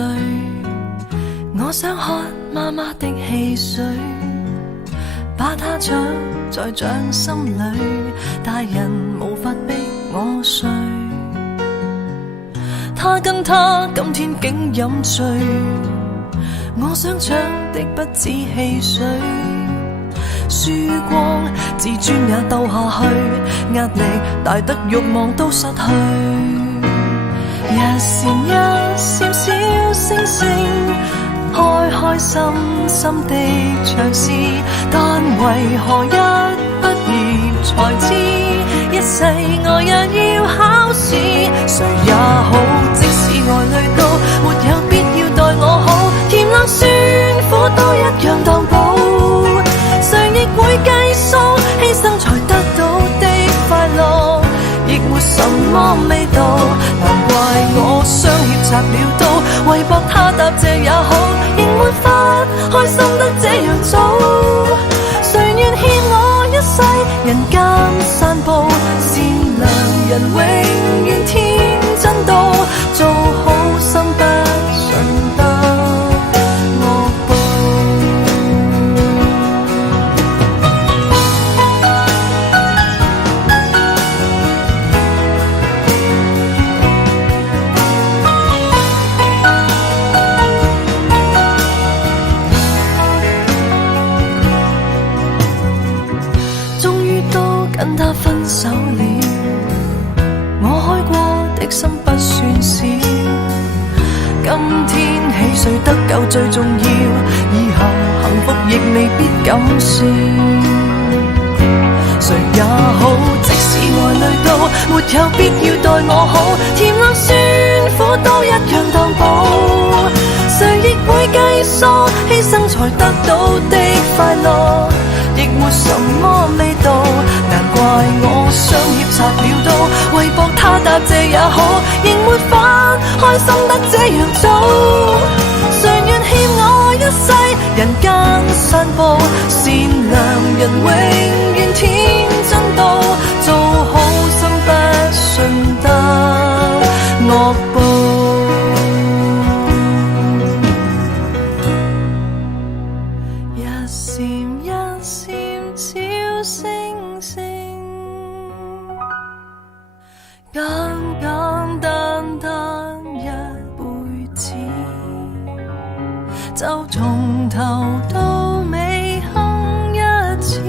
歲，我想喝媽媽的汽水，把它搶在掌心裏，大人無法逼我睡。他跟他今天竟飲醉，我想搶的不止汽水，輸光自尊也鬥下去，壓力大得慾望都失去。一閃一閃小星星，開開心心的嘗試，但為何一畢業才知，一世我也要考試。誰也好，即使愛侶都沒有必要待我好，甜辣酸苦都一樣當寶。誰亦會計數，犧牲才得到的快樂，亦沒什麼味道。難怪我雙肋插了刀，為博他答謝也好，仍沒法開心得這樣早。誰願欠我一世人間散步，善良人永遠天真到，做好心不順得惡報。跟他分手了，我開過的心不算少。今天起誰得救最重要，以後幸福亦未必敢笑。誰也好，即使愛侶都沒有必要待我好，甜辣酸苦都一樣當寶。誰亦會計數，犧牲才得到的快樂，亦沒什麼味道。難怪我雙肋插了刀，為博他答謝也好，仍沒法開心得這樣早。誰願欠我一世人間散步，善良人永遠天真到，做好心不順得惡報。一閃一閃小星星，簡簡單單一輩子，就從頭到尾哼一次，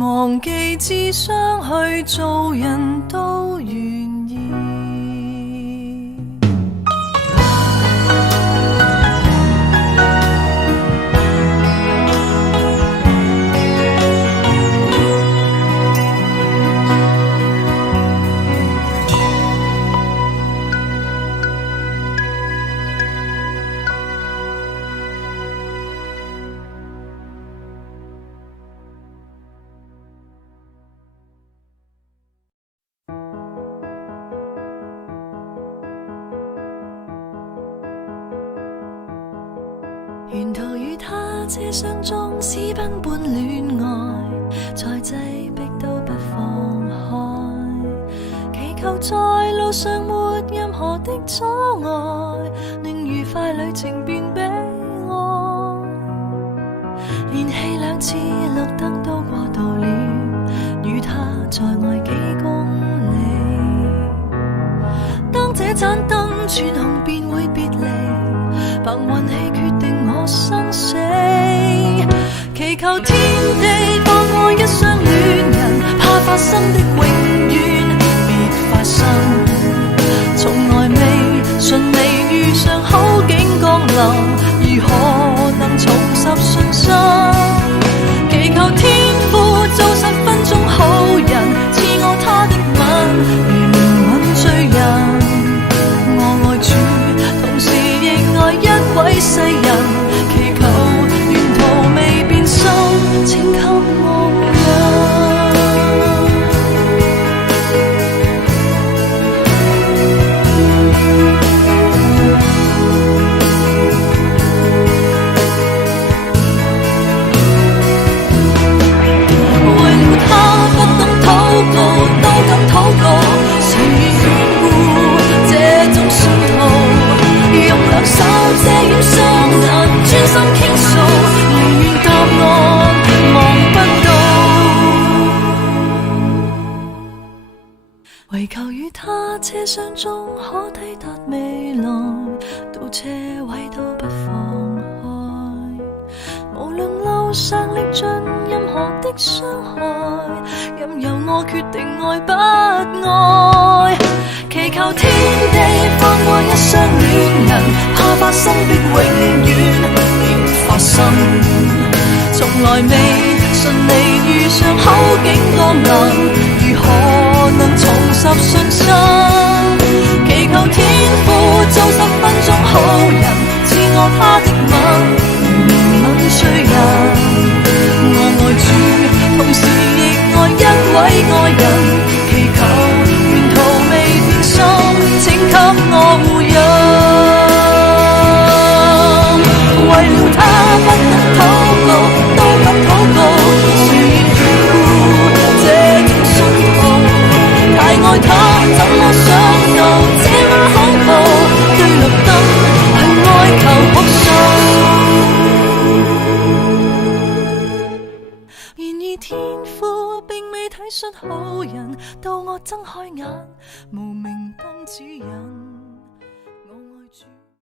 忘記智商去做人都願意。沿途與他車廂中私奔般戀愛，再擠迫都不放開，祈求在路上沒任何的阻礙，令愉快旅程變悲哀。連續2次綠燈都過渡了，與他在外幾公里，當這盞燈轉紅便會別離，憑運氣決定我生死，祈求天地放過一雙戀人，怕發生的永遠別發生，從來未順利遇上好景降臨，如何能重拾信心？祈求天父做10分鐘好人，賜我他的吻，如靈吻醉人。我愛主，同時亦愛一位世人，祈求沿途未變心，請給我人。想中可抵達未來，到車位都不放開。無論路上歷盡任何的傷害，任由我決定愛不愛。祈求天地放過一雙戀人，怕發生的永遠別發生。從來未順利遇上好景多難，如何能重拾信心？祈求天父做10分鐘好人，賜我他的吻，憐憫罪人。我愛主，同時亦愛一位愛人，祈求沿途未變心，請給我護蔭。為了他不能禱告，都不禱告，誰願眷顧這種信徒？太愛他，怎麼想到這麼恐怖？對綠燈去哀求哭訴。然而天父並未體恤好人，到我睜開眼，無明燈指引。